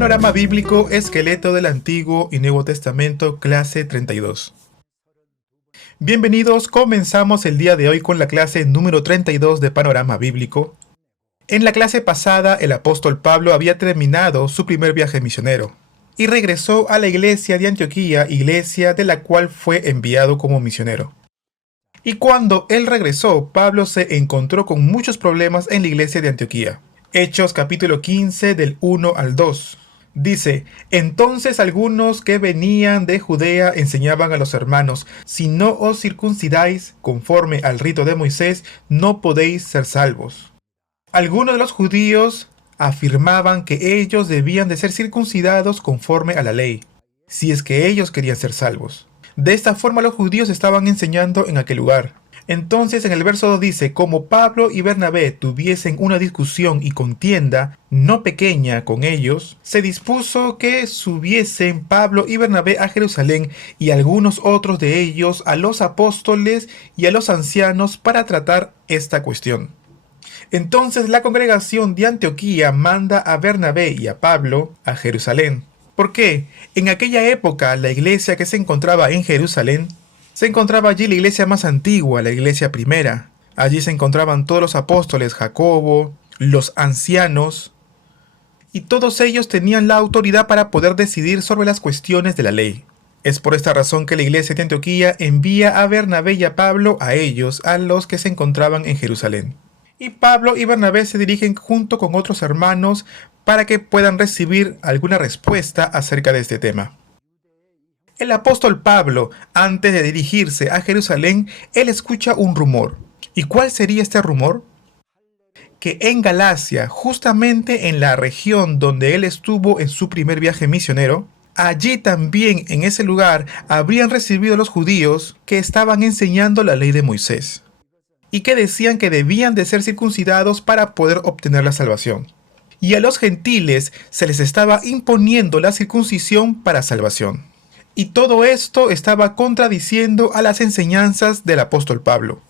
Panorama Bíblico, Esqueleto del Antiguo y Nuevo Testamento, clase 32. Bienvenidos, comenzamos el día de hoy con la clase número 32 de Panorama Bíblico. En la clase pasada, el apóstol Pablo había terminado su primer viaje misionero y regresó a la iglesia de Antioquía, iglesia de la cual fue enviado como misionero. Y cuando él regresó, Pablo se encontró con muchos problemas en la iglesia de Antioquía. Hechos capítulo 15 del 1 al 2. Dice: entonces algunos que venían de Judea enseñaban a los hermanos: si no os circuncidáis conforme al rito de Moisés, no podéis ser salvos. Algunos de los judíos afirmaban que ellos debían de ser circuncidados conforme a la ley, si es que ellos querían ser salvos. De esta forma los judíos estaban enseñando en aquel lugar. Entonces en el verso 2 dice: como Pablo y Bernabé tuviesen una discusión y contienda no pequeña con ellos, se dispuso que subiesen Pablo y Bernabé a Jerusalén y algunos otros de ellos a los apóstoles y a los ancianos para tratar esta cuestión. Entonces la congregación de Antioquía manda a Bernabé y a Pablo a Jerusalén. ¿Por qué? En aquella época la iglesia que se encontraba en Jerusalén, se encontraba allí la iglesia más antigua, la iglesia primera. Allí se encontraban todos los apóstoles, Jacobo, los ancianos, y todos ellos tenían la autoridad para poder decidir sobre las cuestiones de la ley. Es por esta razón que la iglesia de Antioquía envía a Bernabé y a Pablo a ellos, a los que se encontraban en Jerusalén. Y Pablo y Bernabé se dirigen junto con otros hermanos para que puedan recibir alguna respuesta acerca de este tema. El apóstol Pablo, antes de dirigirse a Jerusalén, él escucha un rumor. ¿Y cuál sería este rumor? Que en Galacia, justamente en la región donde él estuvo en su primer viaje misionero, allí también en ese lugar habrían recibido los judíos que estaban enseñando la ley de Moisés y que decían que debían de ser circuncidados para poder obtener la salvación. Y a los gentiles se les estaba imponiendo la circuncisión para salvación. Y todo esto estaba contradiciendo a las enseñanzas del apóstol Pablo.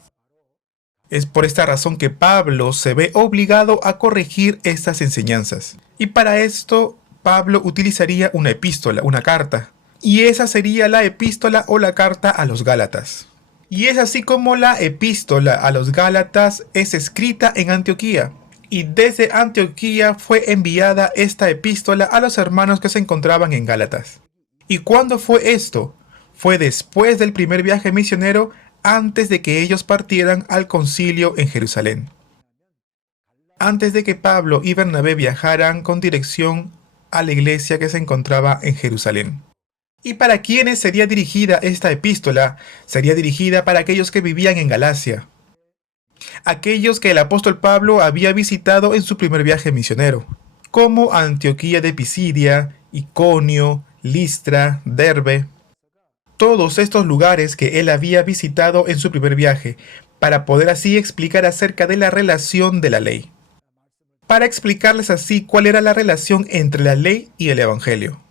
Es por esta razón que Pablo se ve obligado a corregir estas enseñanzas. Y para esto, Pablo utilizaría una epístola, una carta. Y esa sería la epístola o la carta a los Gálatas. Y es así como la epístola a los Gálatas es escrita en Antioquía. Y desde Antioquía fue enviada esta epístola a los hermanos que se encontraban en Gálatas. ¿Y cuándo fue esto? Fue después del primer viaje misionero, antes de que ellos partieran al concilio en Jerusalén. Antes de que Pablo y Bernabé viajaran con dirección a la iglesia que se encontraba en Jerusalén. ¿Y para quiénes sería dirigida esta epístola? Sería dirigida para aquellos que vivían en Galacia. Aquellos que el apóstol Pablo había visitado en su primer viaje misionero, como Antioquía de Pisidia, Iconio, Listra, Derbe. Todos estos lugares que él había visitado en su primer viaje, para poder así explicar acerca de la relación de la ley. Para explicarles así cuál era la relación entre la ley y el evangelio.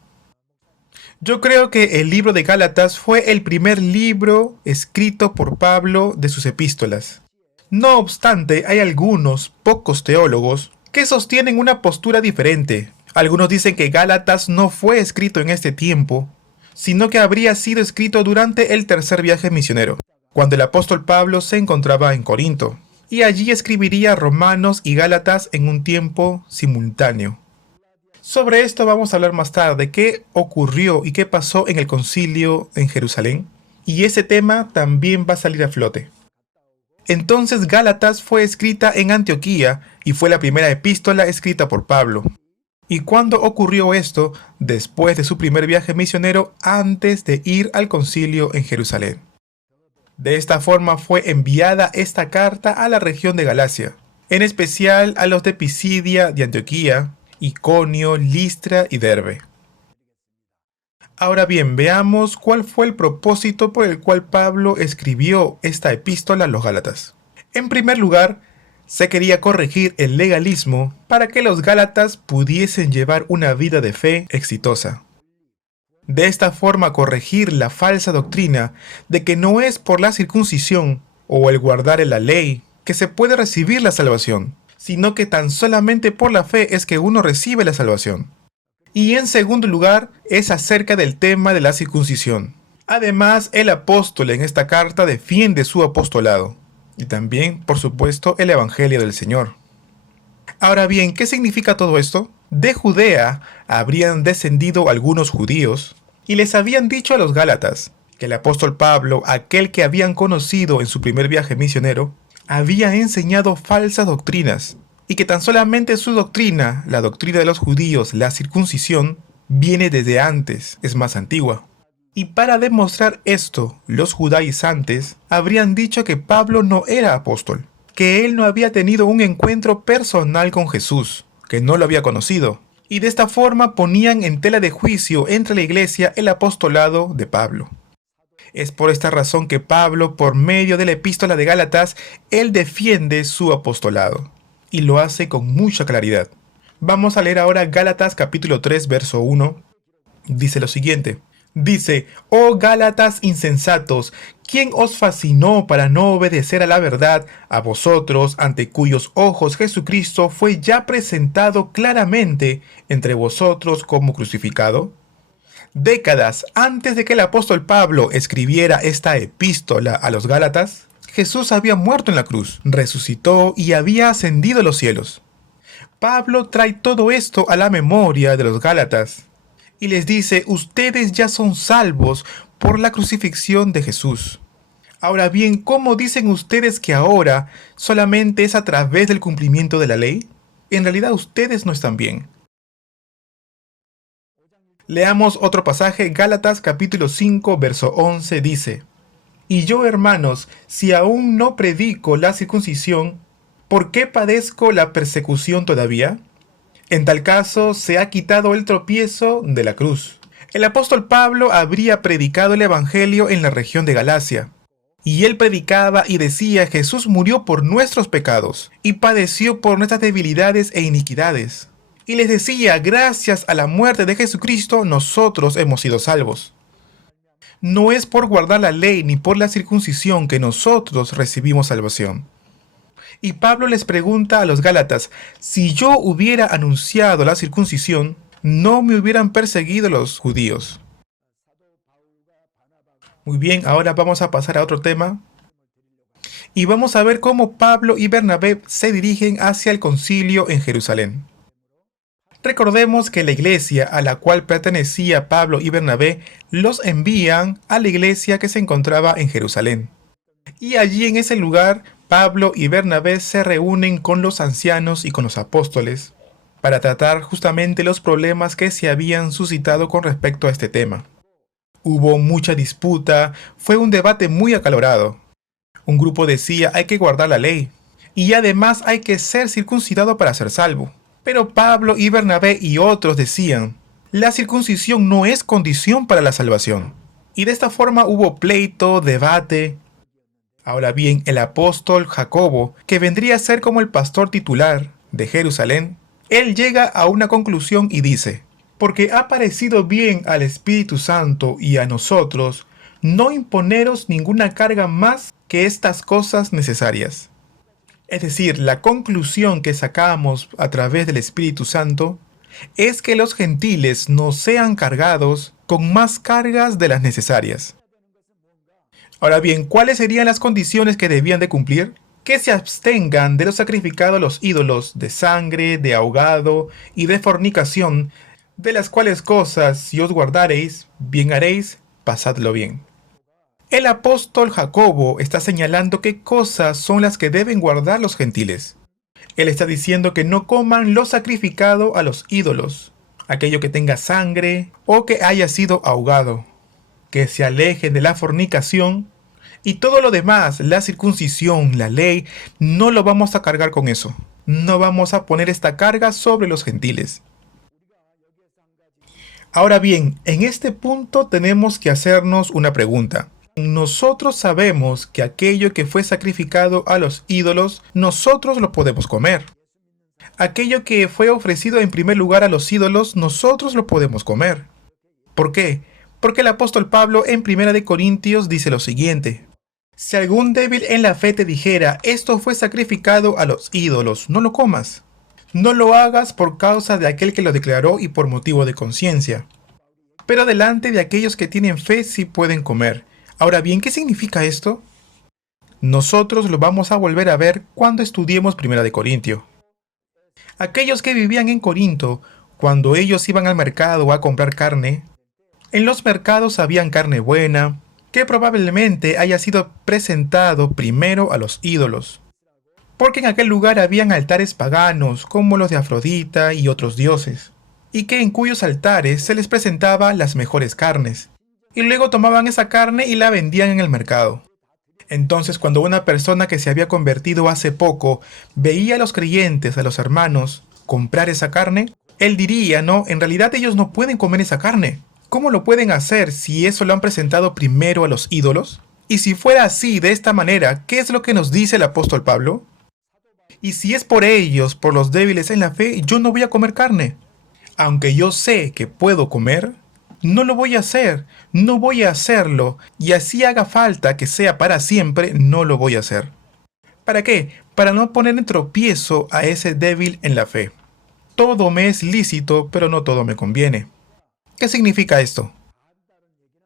Yo creo que el libro de Gálatas fue el primer libro escrito por Pablo de sus epístolas. No obstante, hay algunos pocos teólogos que sostienen una postura diferente. Algunos dicen que Gálatas no fue escrito en este tiempo, sino que habría sido escrito durante el tercer viaje misionero, cuando el apóstol Pablo se encontraba en Corinto, y allí escribiría Romanos y Gálatas en un tiempo simultáneo. Sobre esto vamos a hablar más tarde, qué ocurrió y qué pasó en el concilio en Jerusalén, y ese tema también va a salir a flote. Entonces Gálatas fue escrita en Antioquía y fue la primera epístola escrita por Pablo. ¿Y cuándo ocurrió esto? Después de su primer viaje misionero, antes de ir al concilio en Jerusalén. De esta forma fue enviada esta carta a la región de Galacia, en especial a los de Pisidia, de Antioquía, Iconio, Listra y Derbe. Ahora bien, veamos cuál fue el propósito por el cual Pablo escribió esta epístola a los Gálatas. En primer lugar, se quería corregir el legalismo para que los gálatas pudiesen llevar una vida de fe exitosa. De esta forma corregir la falsa doctrina de que no es por la circuncisión o el guardar la ley que se puede recibir la salvación, sino que tan solamente por la fe es que uno recibe la salvación. Y en segundo lugar, es acerca del tema de la circuncisión. Además, el apóstol en esta carta defiende su apostolado. Y también, por supuesto, el Evangelio del Señor. Ahora bien, ¿qué significa todo esto? De Judea habrían descendido algunos judíos y les habían dicho a los Gálatas que el apóstol Pablo, aquel que habían conocido en su primer viaje misionero, había enseñado falsas doctrinas y que tan solamente su doctrina, la doctrina de los judíos, la circuncisión, viene desde antes, es más antigua. Y para demostrar esto, los judaizantes habrían dicho que Pablo no era apóstol, que él no había tenido un encuentro personal con Jesús, que no lo había conocido, y de esta forma ponían en tela de juicio entre la iglesia el apostolado de Pablo. Es por esta razón que Pablo, por medio de la epístola de Gálatas, él defiende su apostolado, y lo hace con mucha claridad. Vamos a leer ahora Gálatas capítulo 3, verso 1. Dice lo siguiente. Dice, oh Gálatas insensatos, ¿quién os fascinó para no obedecer a la verdad, a vosotros, ante cuyos ojos Jesucristo fue ya presentado claramente entre vosotros como crucificado? Décadas antes de que el apóstol Pablo escribiera esta epístola a los Gálatas, Jesús había muerto en la cruz, resucitó y había ascendido a los cielos. Pablo trae todo esto a la memoria de los Gálatas y les dice, ustedes ya son salvos por la crucifixión de Jesús. Ahora bien, ¿cómo dicen ustedes que ahora solamente es a través del cumplimiento de la ley? En realidad ustedes no están bien. Leamos otro pasaje, Gálatas capítulo 5, verso 11 dice, y yo, hermanos, si aún no predico la circuncisión, ¿por qué padezco la persecución todavía? En tal caso, se ha quitado el tropiezo de la cruz. El apóstol Pablo habría predicado el Evangelio en la región de Galacia. Y él predicaba y decía, Jesús murió por nuestros pecados y padeció por nuestras debilidades e iniquidades. Y les decía, gracias a la muerte de Jesucristo, nosotros hemos sido salvos. No es por guardar la ley ni por la circuncisión que nosotros recibimos salvación. Y Pablo les pregunta a los Gálatas, si yo hubiera anunciado la circuncisión, no me hubieran perseguido los judíos. Muy bien, ahora vamos a pasar a otro tema. Y vamos a ver cómo Pablo y Bernabé se dirigen hacia el concilio en Jerusalén. Recordemos que la iglesia a la cual pertenecía Pablo y Bernabé los envían a la iglesia que se encontraba en Jerusalén. Y allí en ese lugar, Pablo y Bernabé se reúnen con los ancianos y con los apóstoles para tratar justamente los problemas que se habían suscitado con respecto a este tema. Hubo mucha disputa, fue un debate muy acalorado. Un grupo decía hay que guardar la ley y además hay que ser circuncidado para ser salvo. Pero Pablo y Bernabé y otros decían, la circuncisión no es condición para la salvación. Y de esta forma hubo pleito, debate. Ahora bien, el apóstol Jacobo, que vendría a ser como el pastor titular de Jerusalén, él llega a una conclusión y dice, porque ha parecido bien al Espíritu Santo y a nosotros no imponeros ninguna carga más que estas cosas necesarias. Es decir, la conclusión que sacamos a través del Espíritu Santo es que los gentiles no sean cargados con más cargas de las necesarias. Ahora bien, ¿cuáles serían las condiciones que debían de cumplir? Que se abstengan de lo sacrificado a los ídolos, de sangre, de ahogado y de fornicación, de las cuales cosas, si os guardareis, bien haréis, pasadlo bien. El apóstol Jacobo está señalando qué cosas son las que deben guardar los gentiles. Él está diciendo que no coman lo sacrificado a los ídolos, aquello que tenga sangre o que haya sido ahogado, que se alejen de la fornicación y todo lo demás, la circuncisión, la ley, no lo vamos a cargar con eso. No vamos a poner esta carga sobre los gentiles. Ahora bien, en este punto tenemos que hacernos una pregunta. Nosotros sabemos que aquello que fue sacrificado a los ídolos, nosotros lo podemos comer. Aquello que fue ofrecido en primer lugar a los ídolos, nosotros lo podemos comer. ¿Por qué? Porque el apóstol Pablo en 1 Corintios dice lo siguiente. Si algún débil en la fe te dijera, esto fue sacrificado a los ídolos, no lo comas. No lo hagas por causa de aquel que lo declaró y por motivo de conciencia. Pero delante de aquellos que tienen fe sí pueden comer. Ahora bien, ¿qué significa esto? Nosotros lo vamos a volver a ver cuando estudiemos Primera de Corintio. Aquellos que vivían en Corinto, cuando ellos iban al mercado a comprar carne, en los mercados habían carne buena, que probablemente haya sido presentado primero a los ídolos, porque en aquel lugar habían altares paganos como los de Afrodita y otros dioses, y que en cuyos altares se les presentaba las mejores carnes, y luego tomaban esa carne y la vendían en el mercado. Entonces, cuando una persona que se había convertido hace poco veía a los creyentes, a los hermanos, comprar esa carne, él diría, no, en realidad ellos no pueden comer esa carne. ¿Cómo lo pueden hacer si eso lo han presentado primero a los ídolos? Y si fuera así, de esta manera, ¿qué es lo que nos dice el apóstol Pablo? Y si es por ellos, por los débiles en la fe, yo no voy a comer carne. Aunque yo sé que puedo comer, no lo voy a hacer, no voy a hacerlo, y así haga falta que sea para siempre, no lo voy a hacer. ¿Para qué? Para no poner en tropiezo a ese débil en la fe. Todo me es lícito, pero no todo me conviene. ¿Qué significa esto?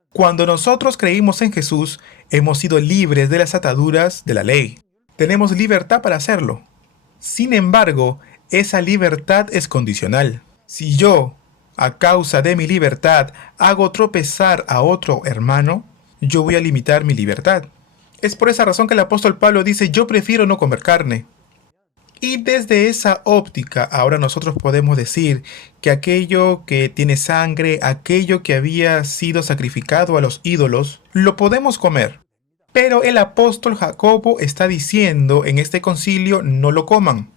Cuando nosotros creímos en Jesús, hemos sido libres de las ataduras de la ley. Tenemos libertad para hacerlo. Sin embargo, esa libertad es condicional. Si yo, a causa de mi libertad, hago tropezar a otro hermano, yo voy a limitar mi libertad. Es por esa razón que el apóstol Pablo dice, yo prefiero no comer carne. Y desde esa óptica, ahora nosotros podemos decir que aquello que tiene sangre, aquello que había sido sacrificado a los ídolos, lo podemos comer. Pero el apóstol Jacobo está diciendo en este concilio, no lo coman.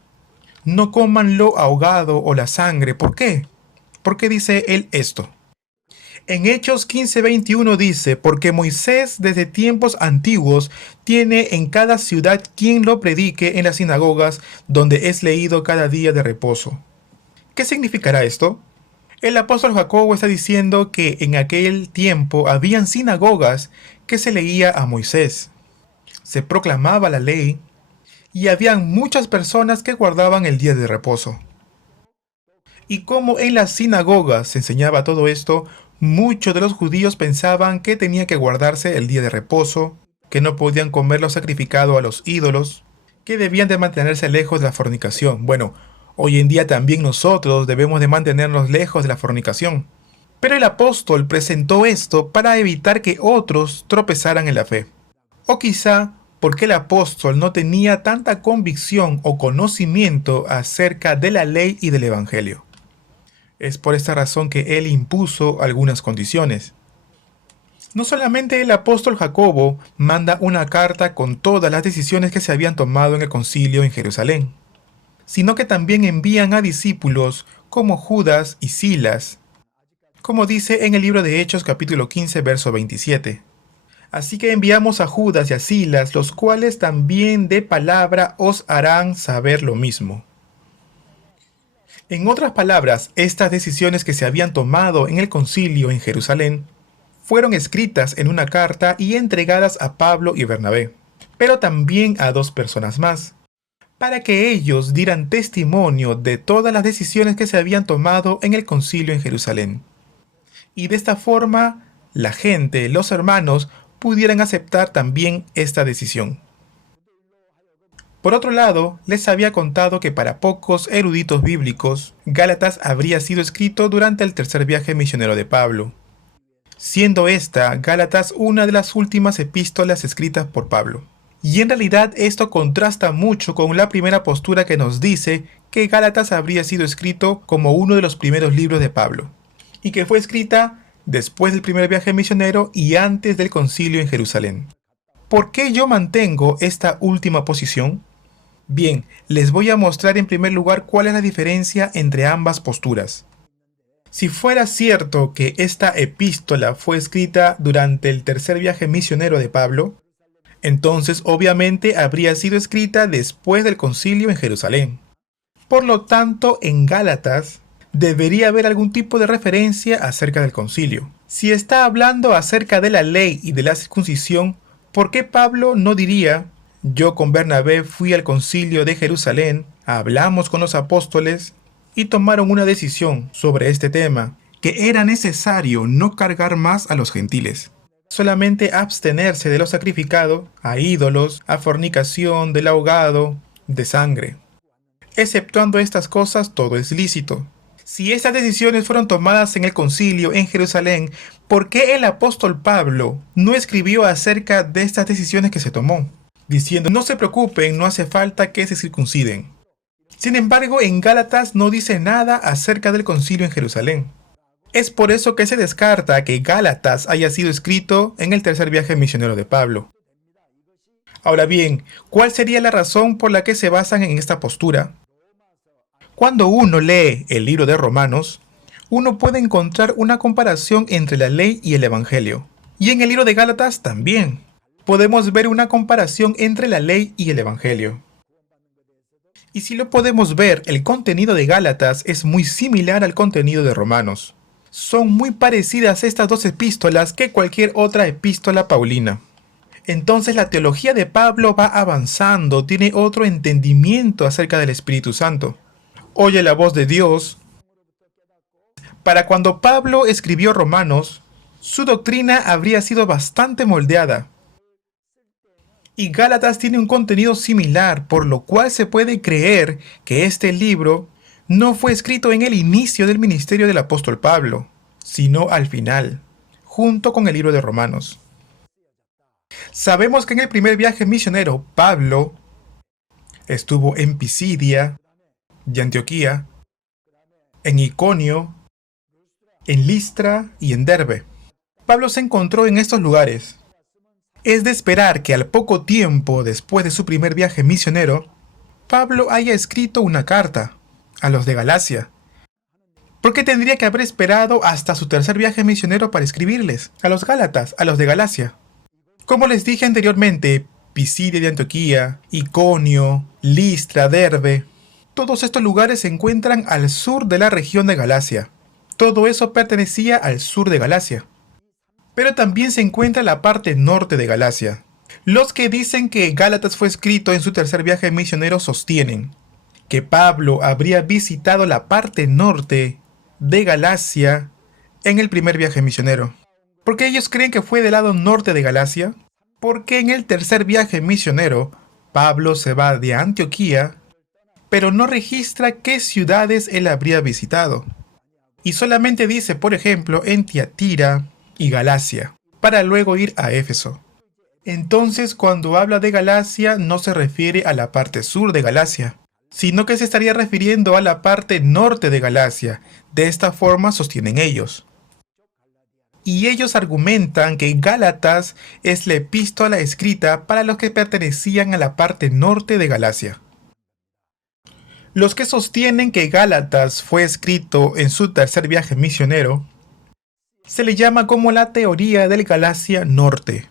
No coman lo ahogado o la sangre. ¿Por qué? ¿Por qué dice él esto? En Hechos 15:21 dice, porque Moisés desde tiempos antiguos tiene en cada ciudad quien lo predique en las sinagogas donde es leído cada día de reposo. ¿Qué significará esto? El apóstol Jacobo está diciendo que en aquel tiempo habían sinagogas que se leía a Moisés. Se proclamaba la ley y habían muchas personas que guardaban el día de reposo. Y como en las sinagogas se enseñaba todo esto, muchos de los judíos pensaban que tenía que guardarse el día de reposo, que no podían comer lo sacrificado a los ídolos, que debían de mantenerse lejos de la fornicación. Bueno, hoy en día también nosotros debemos de mantenernos lejos de la fornicación. Pero el apóstol presentó esto para evitar que otros tropezaran en la fe. O quizá porque el apóstol no tenía tanta convicción o conocimiento acerca de la ley y del evangelio. Es por esta razón que él impuso algunas condiciones. No solamente el apóstol Jacobo manda una carta con todas las decisiones que se habían tomado en el concilio en Jerusalén, sino que también envían a discípulos como Judas y Silas, como dice en el libro de Hechos capítulo 15 verso 27. Así que enviamos a Judas y a Silas, los cuales también de palabra os harán saber lo mismo. En otras palabras, estas decisiones que se habían tomado en el concilio en Jerusalén fueron escritas en una carta y entregadas a Pablo y Bernabé, pero también a dos personas más, para que ellos dieran testimonio de todas las decisiones que se habían tomado en el concilio en Jerusalén. Y de esta forma, la gente, los hermanos, pudieran aceptar también esta decisión. Por otro lado, les había contado que para pocos eruditos bíblicos, Gálatas habría sido escrito durante el tercer viaje misionero de Pablo, siendo esta, Gálatas, una de las últimas epístolas escritas por Pablo. Y en realidad esto contrasta mucho con la primera postura que nos dice que Gálatas habría sido escrito como uno de los primeros libros de Pablo, y que fue escrita después del primer viaje misionero y antes del concilio en Jerusalén. ¿Por qué yo mantengo esta última posición? Bien, les voy a mostrar en primer lugar cuál es la diferencia entre ambas posturas. Si fuera cierto que esta epístola fue escrita durante el tercer viaje misionero de Pablo, entonces obviamente habría sido escrita después del concilio en Jerusalén. Por lo tanto, en Gálatas debería haber algún tipo de referencia acerca del concilio. Si está hablando acerca de la ley y de la circuncisión, ¿por qué Pablo no diría: yo con Bernabé fui al concilio de Jerusalén hablamos con los apóstoles y tomaron una decisión sobre este tema, que era necesario no cargar más a los gentiles, solamente abstenerse de lo sacrificado a ídolos, a fornicación, del ahogado, de sangre. Exceptuando estas cosas, todo es lícito. Si estas decisiones fueron tomadas en el concilio en Jerusalén, ¿por qué el apóstol Pablo no escribió acerca de estas decisiones que se tomó? Diciendo, no se preocupen, no hace falta que se circunciden. Sin embargo, en Gálatas no dice nada acerca del concilio en Jerusalén. Es por eso que se descarta que Gálatas haya sido escrito en el tercer viaje misionero de Pablo. Ahora bien, ¿cuál sería la razón por la que se basan en esta postura? Cuando uno lee el libro de Romanos, uno puede encontrar una comparación entre la ley y el Evangelio. Y en el libro de Gálatas también podemos ver una comparación entre la ley y el Evangelio. Y si lo podemos ver, el contenido de Gálatas es muy similar al contenido de Romanos. Son muy parecidas estas dos epístolas que cualquier otra epístola paulina. Entonces la teología de Pablo va avanzando, tiene otro entendimiento acerca del Espíritu Santo. Oye la voz de Dios. Para cuando Pablo escribió Romanos, su doctrina habría sido bastante moldeada. Y Gálatas tiene un contenido similar, por lo cual se puede creer que este libro no fue escrito en el inicio del ministerio del apóstol Pablo, sino al final, junto con el libro de Romanos. Sabemos que en el primer viaje misionero, Pablo estuvo en Pisidia y Antioquía, en Iconio, en Listra y en Derbe. Pablo se encontró en estos lugares. Es de esperar que al poco tiempo después de su primer viaje misionero, Pablo haya escrito una carta a los de Galacia. ¿Por qué tendría que haber esperado hasta su tercer viaje misionero para escribirles? A los Gálatas, a los de Galacia. Como les dije anteriormente, Pisidia de Antioquía, Iconio, Listra, Derbe, todos estos lugares se encuentran al sur de la región de Galacia. Todo eso pertenecía al sur de Galacia. Pero también se encuentra la parte norte de Galacia. Los que dicen que Gálatas fue escrito en su tercer viaje misionero sostienen que Pablo habría visitado la parte norte de Galacia en el primer viaje misionero. ¿Por qué ellos creen que fue del lado norte de Galacia? Porque en el tercer viaje misionero, Pablo se va de Antioquía, pero no registra qué ciudades él habría visitado. Y solamente dice, por ejemplo, en Tiatira y Galacia, para luego ir a Éfeso. Entonces, cuando habla de Galacia, no se refiere a la parte sur de Galacia, sino que se estaría refiriendo a la parte norte de Galacia. De esta forma sostienen ellos. Y ellos argumentan que Gálatas es la epístola escrita para los que pertenecían a la parte norte de Galacia. Los que sostienen que Gálatas fue escrito en su tercer viaje misionero se le llama como la teoría del Galacia Norte.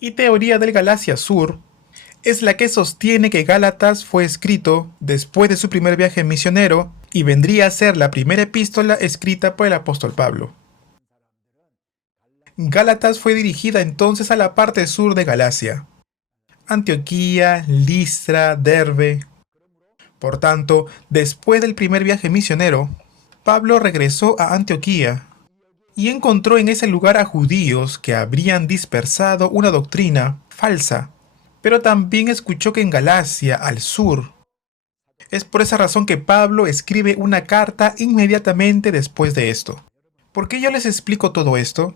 Y teoría del Galacia Sur es la que sostiene que Gálatas fue escrito después de su primer viaje misionero y vendría a ser la primera epístola escrita por el apóstol Pablo. Gálatas fue dirigida entonces a la parte sur de Galacia, Antioquía, Listra, Derbe. Por tanto, después del primer viaje misionero, Pablo regresó a Antioquía y encontró en ese lugar a judíos que habrían dispersado una doctrina falsa, pero también escuchó que en Galacia, al sur, es por esa razón que Pablo escribe una carta inmediatamente después de esto. ¿Por qué yo les explico todo esto?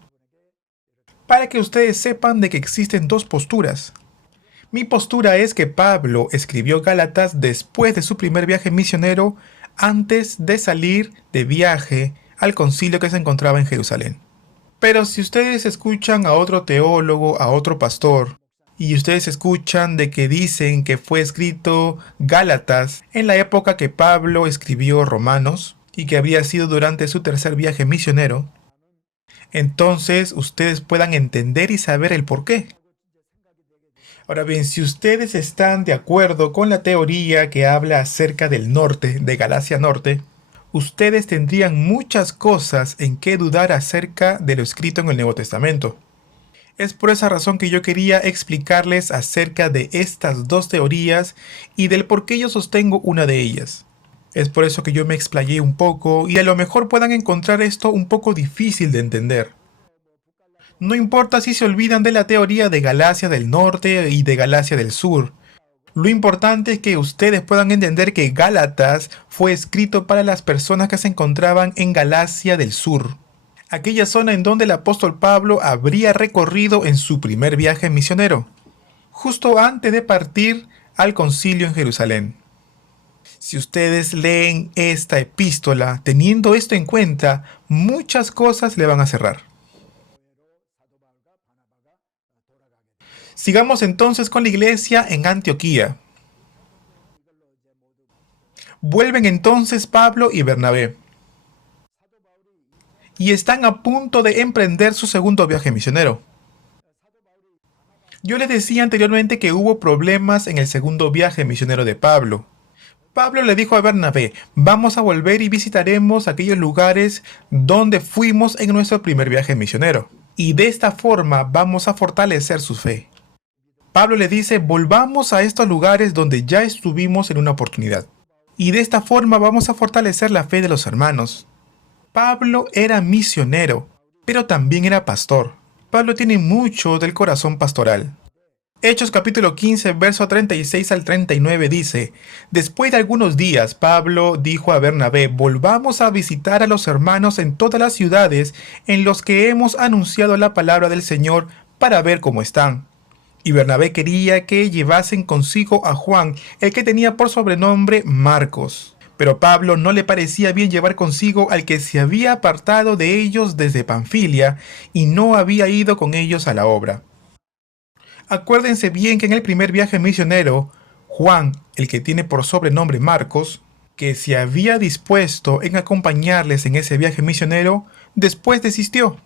Para que ustedes sepan de que existen dos posturas. Mi postura es que Pablo escribió Gálatas después de su primer viaje misionero, antes de salir de viaje al concilio que se encontraba en Jerusalén. Pero si ustedes escuchan a otro teólogo, a otro pastor, y ustedes escuchan de que dicen que fue escrito Gálatas en la época que Pablo escribió Romanos, y que había sido durante su tercer viaje misionero, entonces ustedes puedan entender y saber el porqué. Ahora bien, si ustedes están de acuerdo con la teoría que habla acerca del norte, de Galacia Norte, ustedes tendrían muchas cosas en que dudar acerca de lo escrito en el Nuevo Testamento. Es por esa razón que yo quería explicarles acerca de estas dos teorías y del por qué yo sostengo una de ellas. Es por eso que yo me explayé un poco y a lo mejor puedan encontrar esto un poco difícil de entender. No importa si se olvidan de la teoría de Galacia del Norte y de Galacia del Sur. Lo importante es que ustedes puedan entender que Gálatas fue escrito para las personas que se encontraban en Galacia del Sur, aquella zona en donde el apóstol Pablo habría recorrido en su primer viaje misionero, justo antes de partir al concilio en Jerusalén. Si ustedes leen esta epístola teniendo esto en cuenta, muchas cosas le van a cerrar. Sigamos entonces con la iglesia en Antioquía. Vuelven entonces Pablo y Bernabé, y están a punto de emprender su segundo viaje misionero. Yo les decía anteriormente que hubo problemas en el segundo viaje misionero de Pablo. Pablo le dijo a Bernabé, vamos a volver y visitaremos aquellos lugares donde fuimos en nuestro primer viaje misionero, y de esta forma vamos a fortalecer su fe. Pablo le dice, volvamos a estos lugares donde ya estuvimos en una oportunidad, y de esta forma vamos a fortalecer la fe de los hermanos. Pablo era misionero, pero también era pastor. Pablo tiene mucho del corazón pastoral. Hechos capítulo 15, verso 36 al 39 dice, después de algunos días, Pablo dijo a Bernabé, volvamos a visitar a los hermanos en todas las ciudades en los que hemos anunciado la palabra del Señor para ver cómo están. Y Bernabé quería que llevasen consigo a Juan, el que tenía por sobrenombre Marcos. Pero Pablo no le parecía bien llevar consigo al que se había apartado de ellos desde Panfilia y no había ido con ellos a la obra. Acuérdense bien que en el primer viaje misionero, Juan, el que tiene por sobrenombre Marcos, que se había dispuesto en acompañarles en ese viaje misionero, después desistió.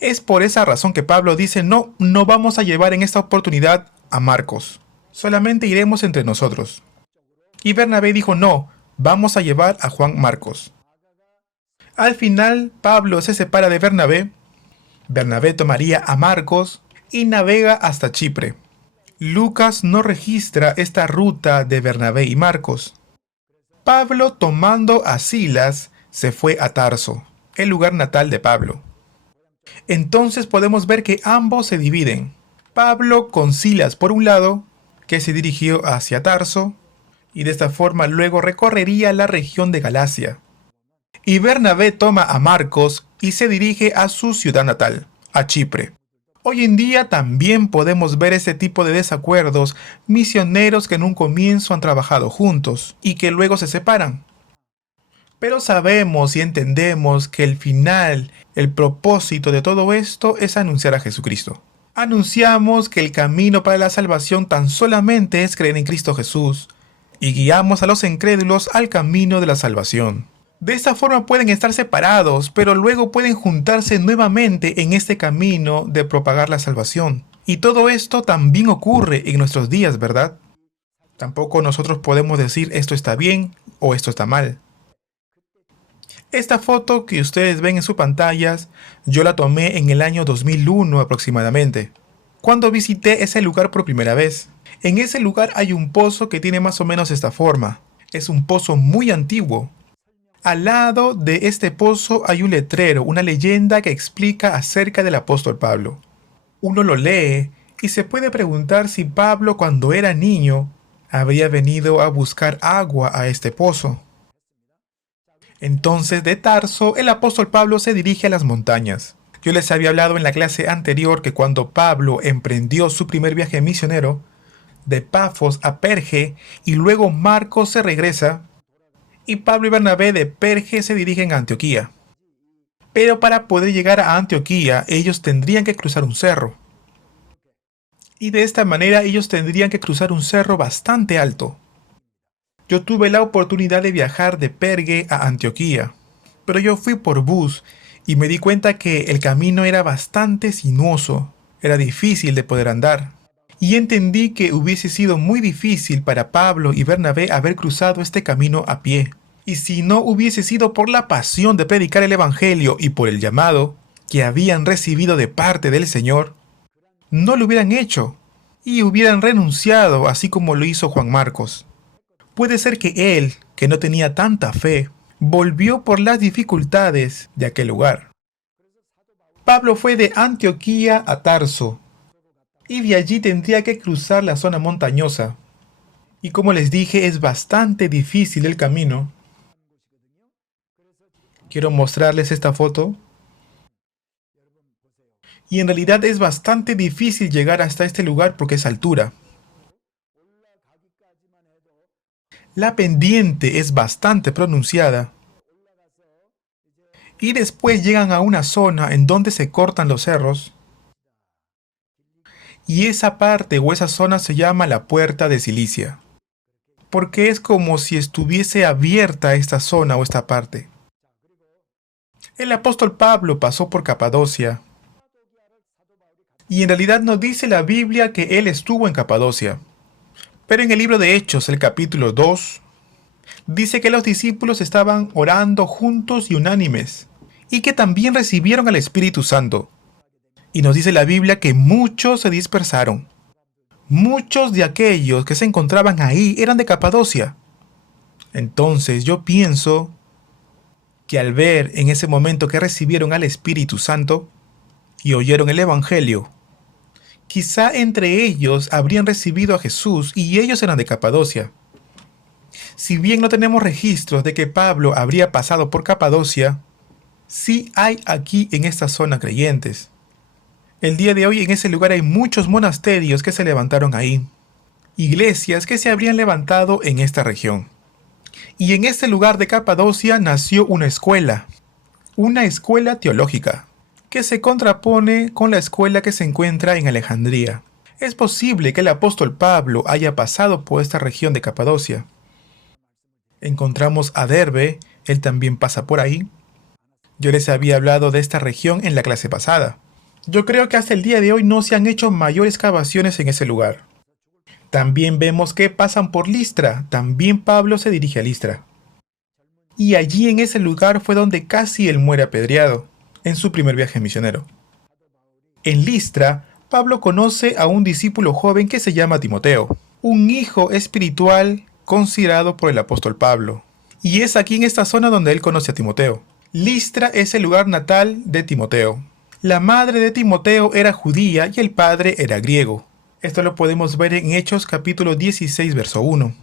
Es por esa razón que Pablo dice, no vamos a llevar en esta oportunidad a Marcos, solamente iremos entre nosotros. Y Bernabé dijo, no, vamos a llevar a Juan Marcos. Al final, Pablo se separa de Bernabé. Bernabé tomaría a Marcos y navega hasta Chipre. Lucas no registra esta ruta de Bernabé y Marcos. Pablo, tomando a Silas, se fue a Tarso, el lugar natal de Pablo. Entonces podemos ver que ambos se dividen. Pablo con Silas por un lado, que se dirigió hacia Tarso, y de esta forma luego recorrería la región de Galacia. Y Bernabé toma a Marcos y se dirige a su ciudad natal, a Chipre. Hoy en día también podemos ver ese tipo de desacuerdos, misioneros que en un comienzo han trabajado juntos y que luego se separan. Pero sabemos y entendemos que el final, el propósito de todo esto es anunciar a Jesucristo. Anunciamos que el camino para la salvación tan solamente es creer en Cristo Jesús y guiamos a los incrédulos al camino de la salvación. De esta forma pueden estar separados, pero luego pueden juntarse nuevamente en este camino de propagar la salvación. Y todo esto también ocurre en nuestros días, ¿verdad? Tampoco nosotros podemos decir esto está bien o esto está mal. Esta foto que ustedes ven en sus pantallas, yo la tomé en el año 2001 aproximadamente, cuando visité ese lugar por primera vez. En ese lugar hay un pozo que tiene más o menos esta forma. Es un pozo muy antiguo. Al lado de este pozo hay un letrero, una leyenda que explica acerca del apóstol Pablo. Uno lo lee y se puede preguntar si Pablo, cuando era niño, habría venido a buscar agua a este pozo. Entonces, de Tarso, el apóstol Pablo se dirige a las montañas. Yo les había hablado en la clase anterior que cuando Pablo emprendió su primer viaje misionero, de Pafos a Perge, y luego Marcos se regresa, y Pablo y Bernabé de Perge se dirigen a Antioquía. Pero para poder llegar a Antioquía, ellos tendrían que cruzar un cerro. Y de esta manera ellos tendrían que cruzar un cerro bastante alto. Yo tuve la oportunidad de viajar de Perge a Antioquía, pero yo fui por bus y me di cuenta que el camino era bastante sinuoso, era difícil de poder andar. Y entendí que hubiese sido muy difícil para Pablo y Bernabé haber cruzado este camino a pie. Y si no hubiese sido por la pasión de predicar el Evangelio y por el llamado que habían recibido de parte del Señor, no lo hubieran hecho y hubieran renunciado así como lo hizo Juan Marcos. Puede ser que él, que no tenía tanta fe, volvió por las dificultades de aquel lugar. Pablo fue de Antioquía a Tarso y de allí tendría que cruzar la zona montañosa. Y como les dije, es bastante difícil el camino. Quiero mostrarles esta foto. Y en realidad es bastante difícil llegar hasta este lugar porque es altura. La pendiente es bastante pronunciada. Y después llegan a una zona en donde se cortan los cerros. Y esa parte o esa zona se llama la Puerta de Cilicia. Porque es como si estuviese abierta esta zona o esta parte. El apóstol Pablo pasó por Capadocia. Y en realidad no dice la Biblia que él estuvo en Capadocia. Pero en el libro de Hechos, el capítulo 2, dice que los discípulos estaban orando juntos y unánimes, y que también recibieron al Espíritu Santo. Y nos dice la Biblia que muchos se dispersaron. Muchos de aquellos que se encontraban ahí eran de Capadocia. Entonces yo pienso que al ver en ese momento que recibieron al Espíritu Santo y oyeron el Evangelio, quizá entre ellos habrían recibido a Jesús y ellos eran de Capadocia. Si bien no tenemos registros de que Pablo habría pasado por Capadocia, sí hay aquí en esta zona creyentes. El día de hoy en ese lugar hay muchos monasterios que se levantaron ahí, iglesias que se habrían levantado en esta región. Y en este lugar de Capadocia nació una escuela teológica, que se contrapone con la escuela que se encuentra en Alejandría. Es posible que el apóstol Pablo haya pasado por esta región de Capadocia. Encontramos a Derbe, él también pasa por ahí. Yo les había hablado de esta región en la clase pasada. Yo creo que hasta el día de hoy no se han hecho mayores excavaciones en ese lugar. También vemos que pasan por Listra, también Pablo se dirige a Listra. Y allí en ese lugar fue donde casi él muere apedreado, en su primer viaje misionero. En Listra, Pablo conoce a un discípulo joven que se llama Timoteo, un hijo espiritual considerado por el apóstol Pablo. Y es aquí en esta zona donde él conoce a Timoteo. Listra es el lugar natal de Timoteo. La madre de Timoteo era judía y el padre era griego. Esto lo podemos ver en Hechos capítulo 16, verso 1.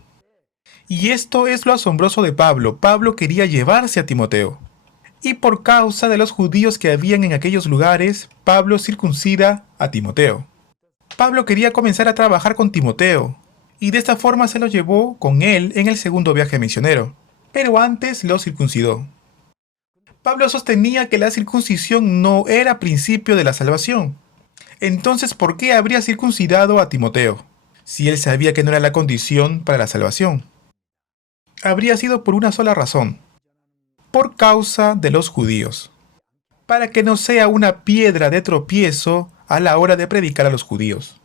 Y esto es lo asombroso de Pablo. Pablo quería llevarse a Timoteo. Y por causa de los judíos que habían en aquellos lugares, Pablo circuncida a Timoteo. Pablo quería comenzar a trabajar con Timoteo, y de esta forma se lo llevó con él en el segundo viaje misionero. Pero antes lo circuncidó. Pablo sostenía que la circuncisión no era principio de la salvación. Entonces, ¿por qué habría circuncidado a Timoteo, si él sabía que no era la condición para la salvación? Habría sido por una sola razón: por causa de los judíos, para que no sea una piedra de tropiezo a la hora de predicar a los judíos.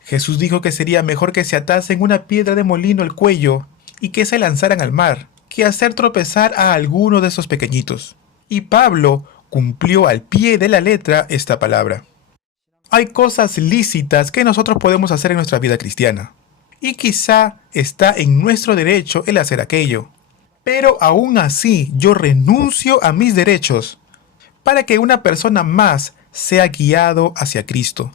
Jesús dijo que sería mejor que se atasen una piedra de molino al cuello y que se lanzaran al mar, que hacer tropezar a alguno de esos pequeñitos. Y Pablo cumplió al pie de la letra esta palabra. Hay cosas lícitas que nosotros podemos hacer en nuestra vida cristiana, y quizá está en nuestro derecho el hacer aquello. Pero aún así yo renuncio a mis derechos para que una persona más sea guiado hacia Cristo.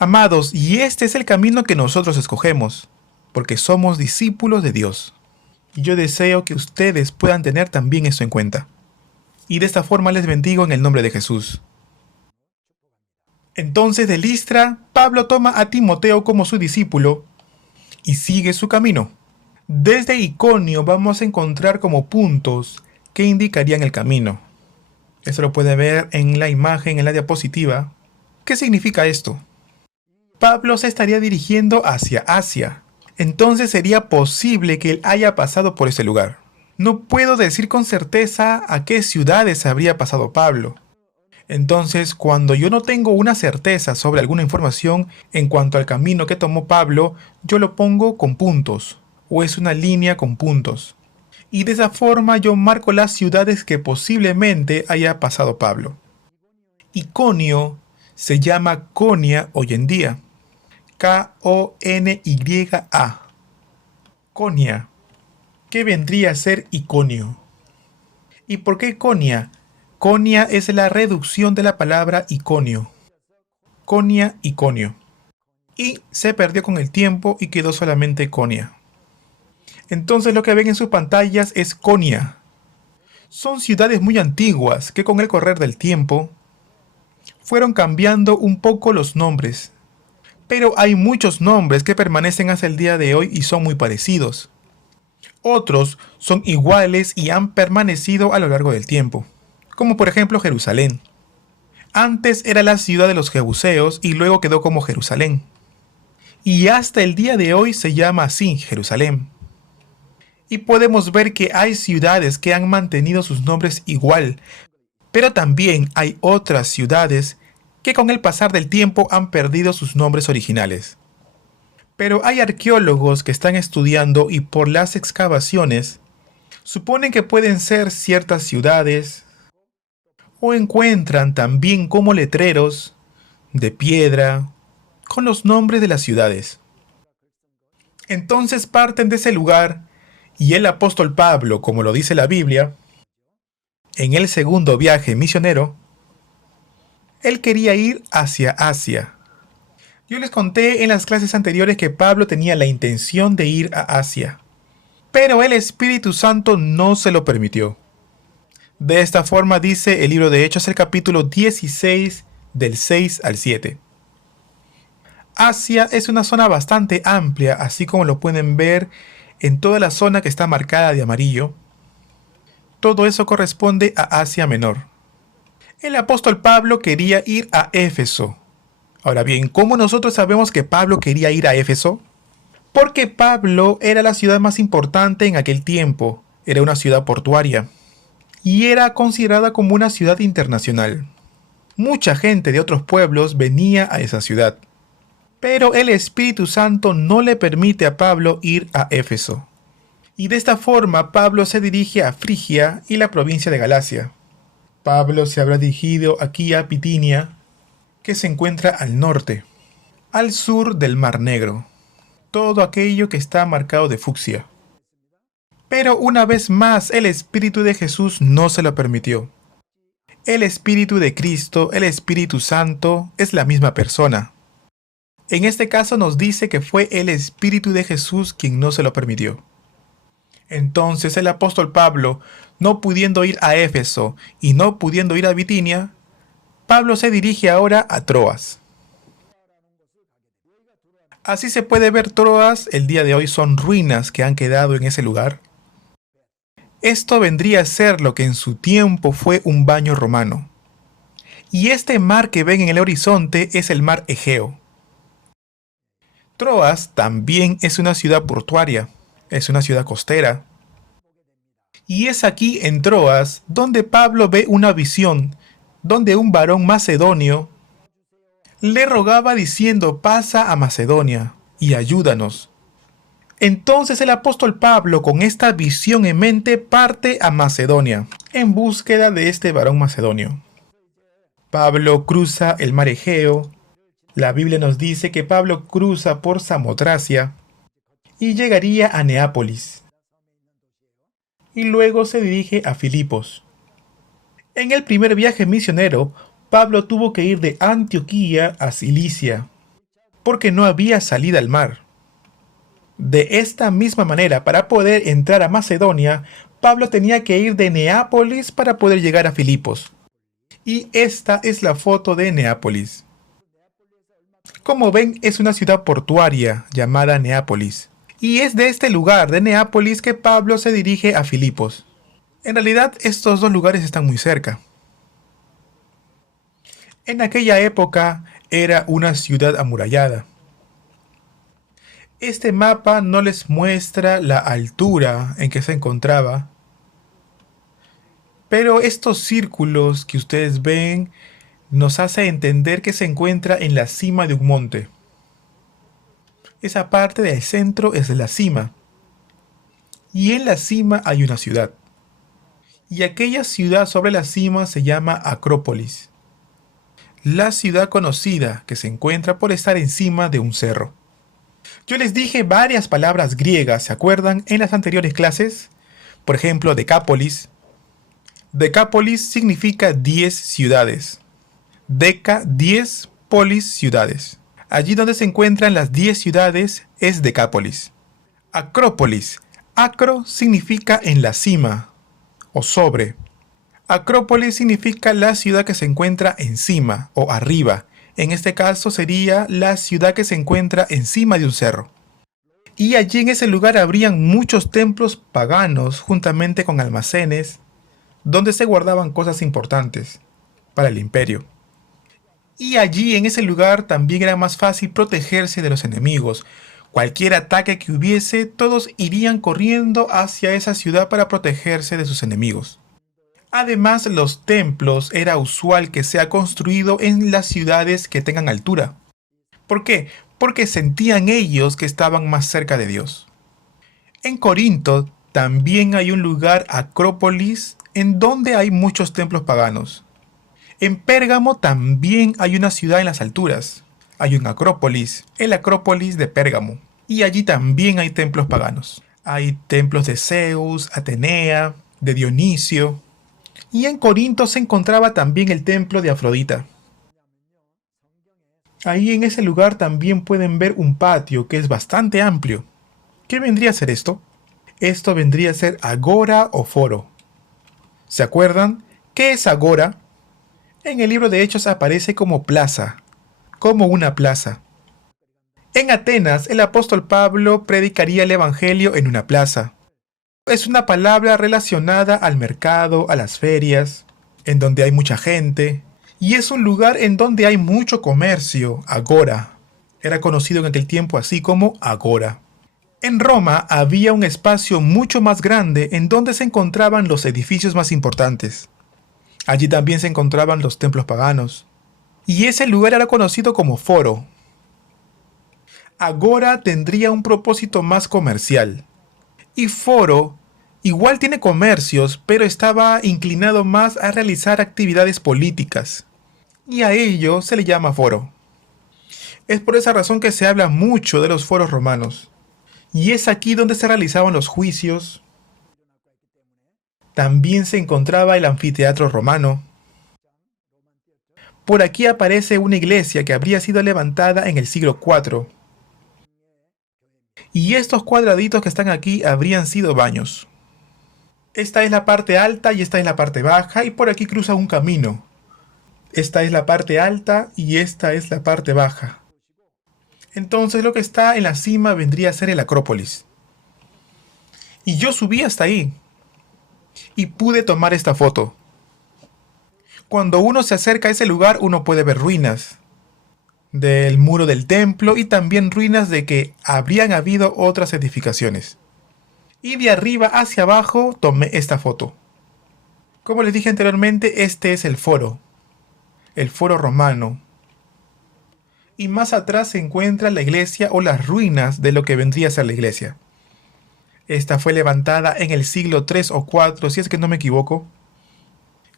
Amados, y este es el camino que nosotros escogemos, porque somos discípulos de Dios. Y yo deseo que ustedes puedan tener también esto en cuenta. Y de esta forma les bendigo en el nombre de Jesús. Entonces de Listra, Pablo toma a Timoteo como su discípulo y sigue su camino. Desde Iconio vamos a encontrar como puntos que indicarían el camino. Esto lo puede ver en la imagen, en la diapositiva. ¿Qué significa esto? Pablo se estaría dirigiendo hacia Asia. Entonces sería posible que él haya pasado por ese lugar. No puedo decir con certeza a qué ciudades habría pasado Pablo. Entonces, cuando yo no tengo una certeza sobre alguna información en cuanto al camino que tomó Pablo, yo lo pongo con puntos, o es una línea con puntos. Y de esa forma yo marco las ciudades que posiblemente haya pasado Pablo. Iconio se llama Konya hoy en día. K-O-N-Y-A. Konya, que vendría a ser Iconio. ¿Y por qué Konya? Konya es la reducción de la palabra Iconio. Konya, Iconio. Y se perdió con el tiempo y quedó solamente Konya. Entonces lo que ven en sus pantallas es Konya. Son ciudades muy antiguas que con el correr del tiempo fueron cambiando un poco los nombres. Pero hay muchos nombres que permanecen hasta el día de hoy y son muy parecidos. Otros son iguales y han permanecido a lo largo del tiempo, como por ejemplo Jerusalén. Antes era la ciudad de los Jebuseos y luego quedó como Jerusalén. Y hasta el día de hoy se llama así, Jerusalén. Y podemos ver que hay ciudades que han mantenido sus nombres igual, pero también hay otras ciudades que con el pasar del tiempo han perdido sus nombres originales. Pero hay arqueólogos que están estudiando y por las excavaciones suponen que pueden ser ciertas ciudades o encuentran también como letreros de piedra con los nombres de las ciudades. Entonces parten de ese lugar y el apóstol Pablo, como lo dice la Biblia, en el segundo viaje misionero, él quería ir hacia Asia. Yo les conté en las clases anteriores que Pablo tenía la intención de ir a Asia, pero el Espíritu Santo no se lo permitió. De esta forma dice el libro de Hechos, el capítulo 16, del 6 al 7. Asia es una zona bastante amplia, así como lo pueden ver en toda la zona que está marcada de amarillo. Todo eso corresponde a Asia Menor. El apóstol Pablo quería ir a Éfeso. Ahora bien, ¿cómo nosotros sabemos que Pablo quería ir a Éfeso? Porque Pablo era la ciudad más importante en aquel tiempo. Era una ciudad portuaria. Y era considerada como una ciudad internacional. Mucha gente de otros pueblos venía a esa ciudad. Pero el Espíritu Santo no le permite a Pablo ir a Éfeso. Y de esta forma Pablo se dirige a Frigia y la provincia de Galacia. Pablo se habrá dirigido aquí a Bitinia, que se encuentra al norte, al sur del Mar Negro. Todo aquello que está marcado de fucsia. Pero una vez más el Espíritu de Jesús no se lo permitió. El Espíritu de Cristo, el Espíritu Santo, es la misma persona. En este caso nos dice que fue el Espíritu de Jesús quien no se lo permitió. Entonces el apóstol Pablo, no pudiendo ir a Éfeso y no pudiendo ir a Bitinia, Pablo se dirige ahora a Troas. Así se puede ver Troas, el día de hoy son ruinas que han quedado en ese lugar. Esto vendría a ser lo que en su tiempo fue un baño romano. Y este mar que ven en el horizonte es el mar Egeo. Troas también es una ciudad portuaria, es una ciudad costera. Y es aquí en Troas donde Pablo ve una visión, donde un varón macedonio le rogaba diciendo: pasa a Macedonia y ayúdanos. Entonces el apóstol Pablo, con esta visión en mente, parte a Macedonia en búsqueda de este varón macedonio. Pablo cruza el mar Egeo. La Biblia nos dice que Pablo cruza por Samotracia y llegaría a Neápolis. Y luego se dirige a Filipos. En el primer viaje misionero, Pablo tuvo que ir de Antioquía a Cilicia, porque no había salida al mar. De esta misma manera, para poder entrar a Macedonia, Pablo tenía que ir de Neápolis para poder llegar a Filipos. Y esta es la foto de Neápolis. Como ven, es una ciudad portuaria llamada Neápolis. Y es de este lugar, de Neápolis, que Pablo se dirige a Filipos. En realidad, estos dos lugares están muy cerca. En aquella época era una ciudad amurallada. Este mapa no les muestra la altura en que se encontraba, pero estos círculos que ustedes ven nos hace entender que se encuentra en la cima de un monte. Esa parte del centro es la cima, y en la cima hay una ciudad. Y aquella ciudad sobre la cima se llama Acrópolis. la ciudad conocida que se encuentra por estar encima de un cerro. Yo les dije varias palabras griegas, ¿se acuerdan? En las anteriores clases. Por ejemplo, Decápolis. Decápolis significa 10 ciudades. Deca, 10, polis, ciudades. Allí donde se encuentran las 10 ciudades es Decápolis. Acrópolis. Acro significa en la cima o sobre. Acrópolis significa la ciudad que se encuentra encima o arriba. En este caso sería la ciudad que se encuentra encima de un cerro. Y allí en ese lugar habrían muchos templos paganos juntamente con almacenes donde se guardaban cosas importantes para el imperio. Y allí en ese lugar también era más fácil protegerse de los enemigos. Cualquier ataque que hubiese, todos irían corriendo hacia esa ciudad para protegerse de sus enemigos. Además, los templos era usual que sea construido en las ciudades que tengan altura. ¿Por qué? Porque sentían ellos que estaban más cerca de Dios. En Corinto también hay un lugar, Acrópolis, en donde hay muchos templos paganos. En Pérgamo también hay una ciudad en las alturas. Hay un Acrópolis, el Acrópolis de Pérgamo. Y allí también hay templos paganos. Hay templos de Zeus, Atenea, de Dionisio. Y en Corinto se encontraba también el templo de Afrodita. Ahí en ese lugar también pueden ver un patio que es bastante amplio. ¿Qué vendría a ser esto? Esto vendría a ser agora o foro. ¿Se acuerdan? ¿Qué es agora? En el libro de Hechos aparece como plaza, como una plaza. En Atenas, el apóstol Pablo predicaría el evangelio en una plaza. Es una palabra relacionada al mercado, a las ferias, en donde hay mucha gente, y es un lugar en donde hay mucho comercio, agora. Era conocido en aquel tiempo así como agora. En Roma había un espacio mucho más grande en donde se encontraban los edificios más importantes. Allí también se encontraban los templos paganos. Y ese lugar era conocido como foro. Agora tendría un propósito más comercial. Y foro igual tiene comercios, pero estaba inclinado más a realizar actividades políticas. Y a ello se le llama foro. Es por esa razón que se habla mucho de los foros romanos. Y es aquí donde se realizaban los juicios. También se encontraba el anfiteatro romano. Por aquí aparece una iglesia que habría sido levantada en el siglo IV. Y estos cuadraditos que están aquí habrían sido baños. Esta es la parte alta y esta es la parte baja y por aquí cruza un camino. Esta es la parte alta y esta es la parte baja. Entonces lo que está en la cima vendría a ser el Acrópolis. Y yo subí hasta ahí y pude tomar esta foto. Cuando uno se acerca a ese lugar uno puede ver ruinas del muro del templo y también ruinas de que habrían habido otras edificaciones. Y de arriba hacia abajo tomé esta foto. Como les dije anteriormente, este es el foro romano. Y más atrás se encuentra la iglesia o las ruinas de lo que vendría a ser la iglesia. Esta fue levantada en el siglo III o IV, si es que no me equivoco.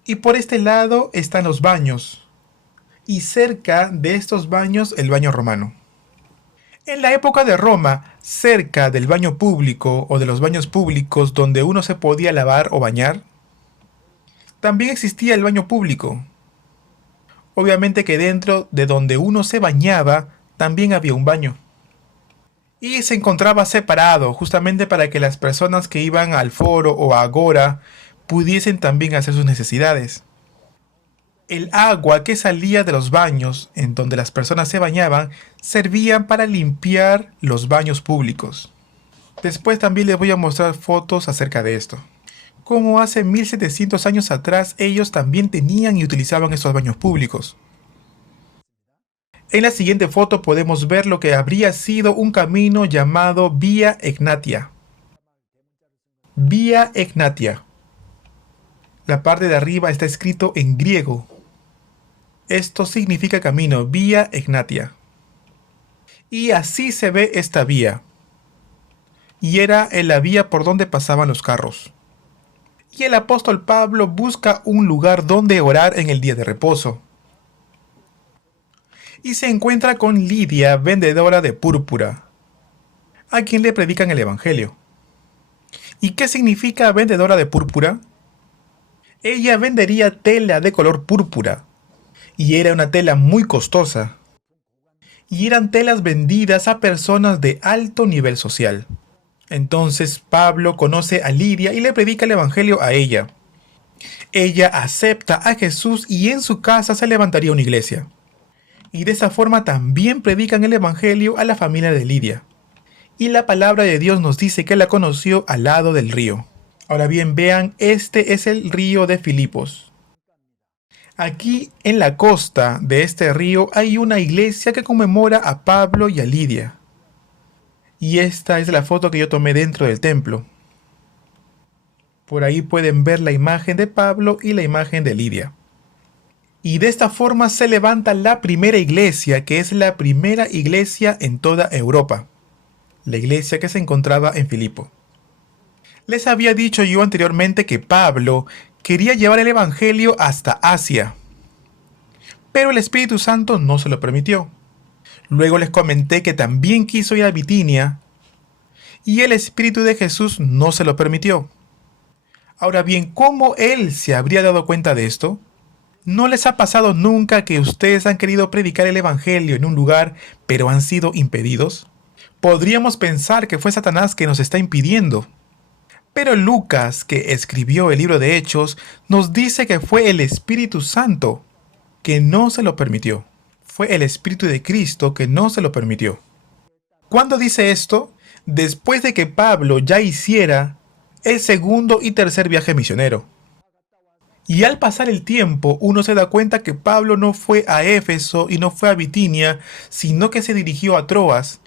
Y por este lado están los baños. Y cerca de estos baños el baño romano. En la época de Roma, cerca del baño público o de los baños públicos donde uno se podía lavar o bañar, también existía el baño público. Obviamente que dentro de donde uno se bañaba también había un baño. Y se encontraba separado justamente para que las personas que iban al foro o agora pudiesen también hacer sus necesidades. El agua que salía de los baños en donde las personas se bañaban servían para limpiar los baños públicos. Después también les voy a mostrar fotos acerca de esto. Como hace 1700 años atrás ellos también tenían y utilizaban estos baños públicos. En la siguiente foto podemos ver lo que habría sido un camino llamado Vía Egnatia. Vía Egnatia. La parte de arriba está escrito en griego. Esto significa camino, Vía Egnatia. Y así se ve esta vía. Y era en la vía por donde pasaban los carros. Y el apóstol Pablo busca un lugar donde orar en el día de reposo. y se encuentra con Lidia, vendedora de púrpura, a quien le predican el Evangelio. ¿Y qué significa vendedora de púrpura? Ella vendería tela de color púrpura, y era una tela muy costosa, y eran telas vendidas a personas de alto nivel social. Entonces Pablo conoce a Lidia y le predica el Evangelio a ella. Ella acepta a Jesús y en su casa se levantaría una iglesia. Y de esa forma también predican el Evangelio a la familia de Lidia. Y la palabra de Dios nos dice que la conoció al lado del río. Ahora bien, vean, este es el río de Filipos. Aquí en la costa de este río hay una iglesia que conmemora a Pablo y a Lidia. Y esta es la foto que yo tomé dentro del templo. Por ahí pueden ver la imagen de Pablo y la imagen de Lidia. Y de esta forma se levanta la primera iglesia, que es la primera iglesia en toda Europa. La iglesia que se encontraba en Filipo. Les había dicho yo anteriormente que Pablo quería llevar el Evangelio hasta Asia. Pero el Espíritu Santo no se lo permitió. Luego les comenté que también quiso ir a Bitinia y el Espíritu de Jesús no se lo permitió. Ahora bien, ¿cómo él se habría dado cuenta de esto? ¿No les ha pasado nunca que ustedes han querido predicar el Evangelio en un lugar, pero han sido impedidos? Podríamos pensar que fue Satanás que nos está impidiendo. Pero Lucas, que escribió el libro de Hechos, nos dice que fue el Espíritu Santo que no se lo permitió. Fue el Espíritu de Cristo que no se lo permitió. ¿Cuándo dice esto? Después de que Pablo ya hiciera el segundo y tercer viaje misionero. Y al pasar el tiempo, uno se da cuenta que Pablo no fue a Éfeso y no fue a Bitinia, sino que se dirigió a Troas.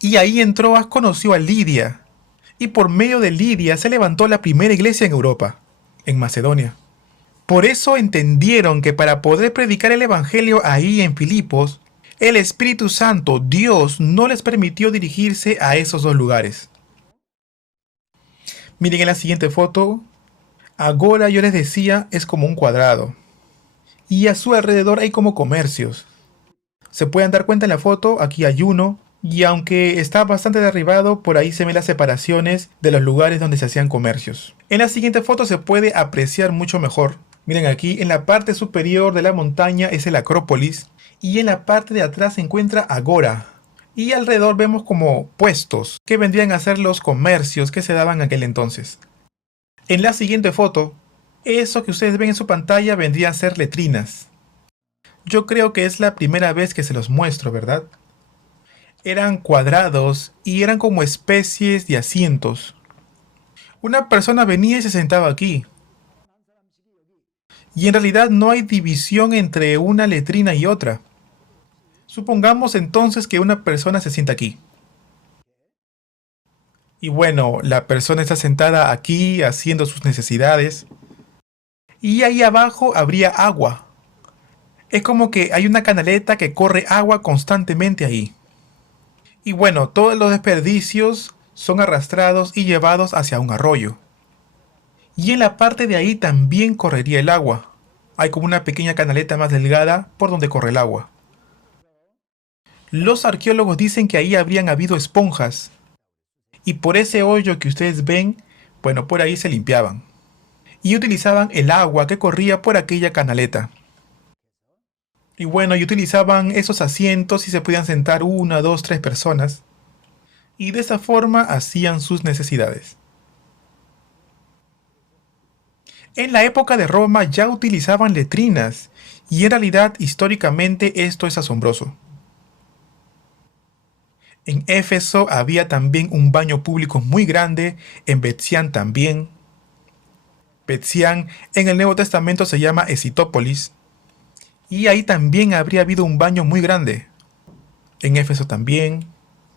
Y ahí en Troas conoció a Lidia. Y por medio de Lidia se levantó la primera iglesia en Europa, en Macedonia. Por eso entendieron que para poder predicar el Evangelio ahí en Filipos, el Espíritu Santo, Dios, no les permitió dirigirse a esos dos lugares. Miren en la siguiente foto, Agora yo les decía es como un cuadrado. Y a su alrededor hay como comercios. Se pueden dar cuenta en la foto, aquí hay uno. Y aunque está bastante derribado, por ahí se ven las separaciones de los lugares donde se hacían comercios. En la siguiente foto se puede apreciar mucho mejor. Miren aquí, en la parte superior de la montaña es el Acrópolis. Y en la parte de atrás se encuentra Agora. Y alrededor vemos como puestos, que vendrían a ser los comercios que se daban en aquel entonces. En la siguiente foto, eso que ustedes ven en su pantalla vendrían a ser letrinas. Yo creo que es la primera vez que se los muestro, ¿verdad? Eran cuadrados y eran como especies de asientos. Una persona venía y se sentaba aquí. Y en realidad no hay división entre una letrina y otra. Supongamos entonces que una persona se sienta aquí. Y bueno, la persona está sentada aquí haciendo sus necesidades. Y ahí abajo habría agua. Es como que hay una canaleta que corre agua constantemente ahí. Y bueno, todos los desperdicios son arrastrados y llevados hacia un arroyo. Y en la parte de ahí también correría el agua. Hay como una pequeña canaleta más delgada por donde corre el agua. Los arqueólogos dicen que ahí habrían habido esponjas. Y por ese hoyo que ustedes ven, bueno, por ahí se limpiaban. Y utilizaban el agua que corría por aquella canaleta. Y bueno, y utilizaban esos asientos y se podían sentar una, dos, tres personas. Y de esa forma hacían sus necesidades. En la época de Roma ya utilizaban letrinas. Y en realidad, históricamente, esto es asombroso. En Éfeso había también un baño público muy grande, en Betsián también. Betsián en el Nuevo Testamento se llama Esitópolis. Y ahí también habría habido un baño muy grande. En Éfeso también.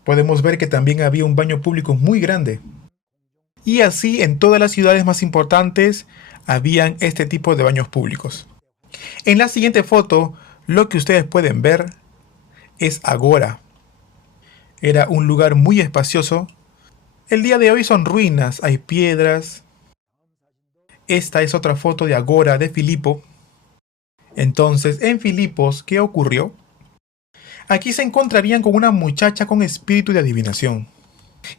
Podemos ver que también había un baño público muy grande. Y así en todas las ciudades más importantes habían este tipo de baños públicos. En la siguiente foto, lo que ustedes pueden ver es Agora. Era un lugar muy espacioso. El día de hoy son ruinas, hay piedras. Esta es otra foto de Agora de Filipo. Entonces, en Filipos, ¿qué ocurrió? Aquí se encontrarían con una muchacha con espíritu de adivinación.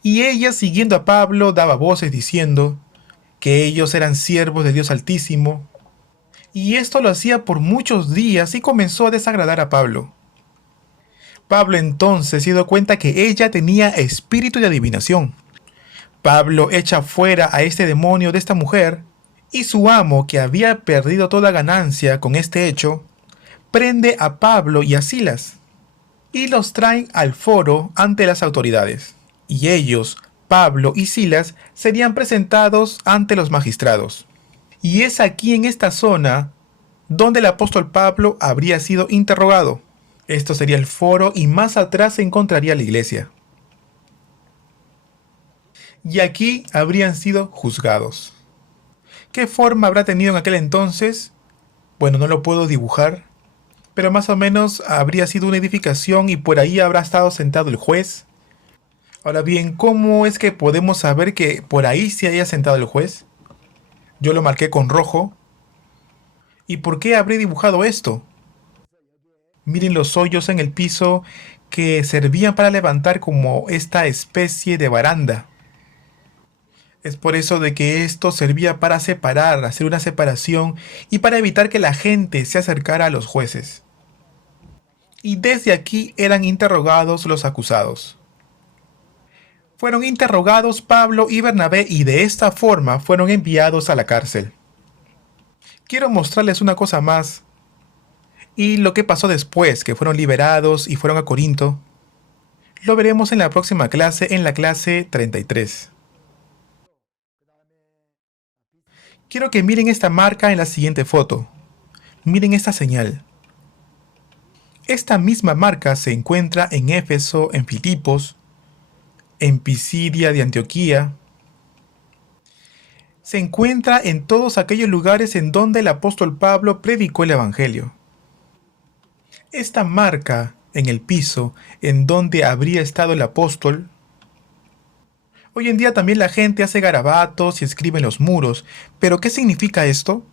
Y ella, siguiendo a Pablo, daba voces diciendo que ellos eran siervos de Dios Altísimo. Y esto lo hacía por muchos días y comenzó a desagradar a Pablo. Pablo entonces se dio cuenta que ella tenía espíritu de adivinación. Pablo echa fuera a este demonio de esta mujer y su amo, que había perdido toda ganancia con este hecho, prende a Pablo y a Silas y los traen al foro ante las autoridades. Y ellos, Pablo y Silas, serían presentados ante los magistrados. Y es aquí en esta zona donde el apóstol Pablo habría sido interrogado. Esto sería el foro y más atrás se encontraría la iglesia. Y aquí habrían sido juzgados. ¿Qué forma habrá tenido en aquel entonces? Bueno, no lo puedo dibujar, pero más o menos habría sido una edificación y por ahí habrá estado sentado el juez. Ahora bien, ¿cómo es que podemos saber que por ahí se haya sentado el juez? Yo lo marqué con rojo. ¿Y por qué habré dibujado esto? Miren los hoyos en el piso que servían para levantar como esta especie de baranda. Es por eso de que esto servía para separar, hacer una separación y para evitar que la gente se acercara a los jueces. Y desde aquí eran interrogados los acusados. Fueron interrogados Pablo y Bernabé y de esta forma fueron enviados a la cárcel. Quiero mostrarles una cosa más y lo que pasó después, que fueron liberados y fueron a Corinto, lo veremos en la próxima clase, en la clase 33. Quiero que miren esta marca en la siguiente foto. Miren esta señal. Esta misma marca se encuentra en Éfeso, en Filipos, en Pisidia de Antioquía. Se encuentra en todos aquellos lugares en donde el apóstol Pablo predicó el Evangelio. Esta marca en el piso en donde habría estado el apóstol. Hoy en día también la gente hace garabatos y escribe en los muros, pero ¿qué significa esto?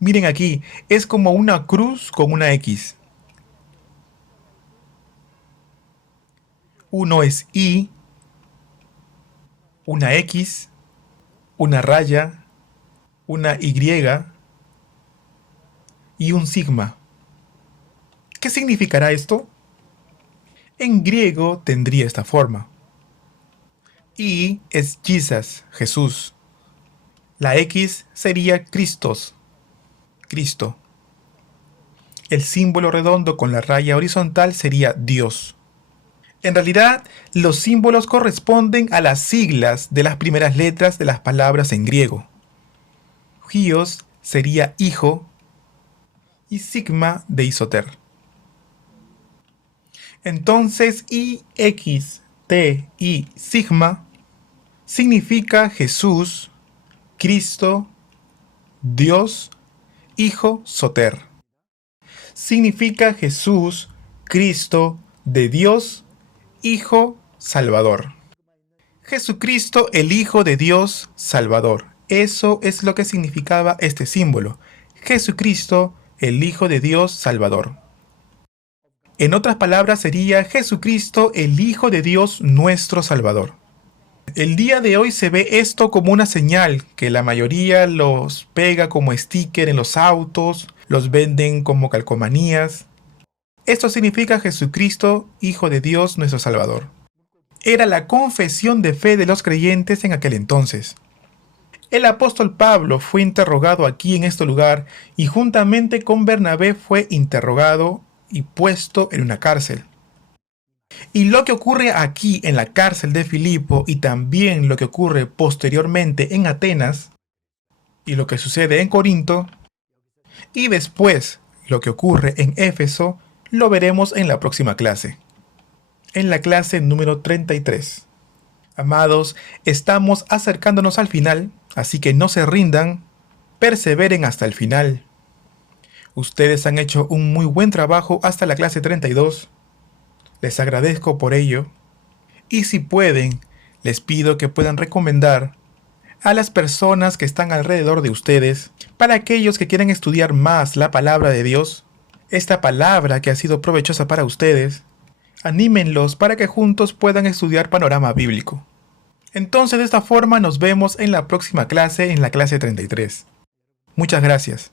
Miren aquí, es como una cruz con una X. Uno es I, una X, una raya, una Y y un sigma. ¿Qué significará esto? En griego tendría esta forma. I es Jesus, Jesús. La X sería Christos, Cristo. El símbolo redondo con la raya horizontal sería Dios. En realidad, los símbolos corresponden a las siglas de las primeras letras de las palabras en griego. Hios sería hijo y sigma de isoter. Entonces, I, X, T, I, sigma significa Jesús, Cristo, Dios, Hijo, Soter. Significa Jesús, Cristo, de Dios, Hijo, Salvador. Jesucristo, el Hijo de Dios, Salvador. Eso es lo que significaba este símbolo. Jesucristo, el Hijo de Dios, Salvador. En otras palabras sería Jesucristo, el Hijo de Dios, nuestro Salvador. El día de hoy se ve esto como una señal que la mayoría los pega como sticker en los autos, los venden como calcomanías. Esto significa Jesucristo, Hijo de Dios, nuestro Salvador. Era la confesión de fe de los creyentes en aquel entonces. El apóstol Pablo fue interrogado aquí en este lugar y juntamente con Bernabé fue interrogado y puesto en una cárcel. Y lo que ocurre aquí en la cárcel de Filipo y también lo que ocurre posteriormente en Atenas y lo que sucede en Corinto y después lo que ocurre en Éfeso lo veremos en la próxima clase, en la clase número 33. Amados, estamos acercándonos al final, así que no se rindan, perseveren hasta el final. Ustedes han hecho un muy buen trabajo hasta la clase 32. Les agradezco por ello. Y si pueden, les pido que puedan recomendar a las personas que están alrededor de ustedes, para aquellos que quieren estudiar más la palabra de Dios, esta palabra que ha sido provechosa para ustedes, anímenlos para que juntos puedan estudiar panorama bíblico. Entonces de esta forma nos vemos en la próxima clase, en la clase 33. Muchas gracias.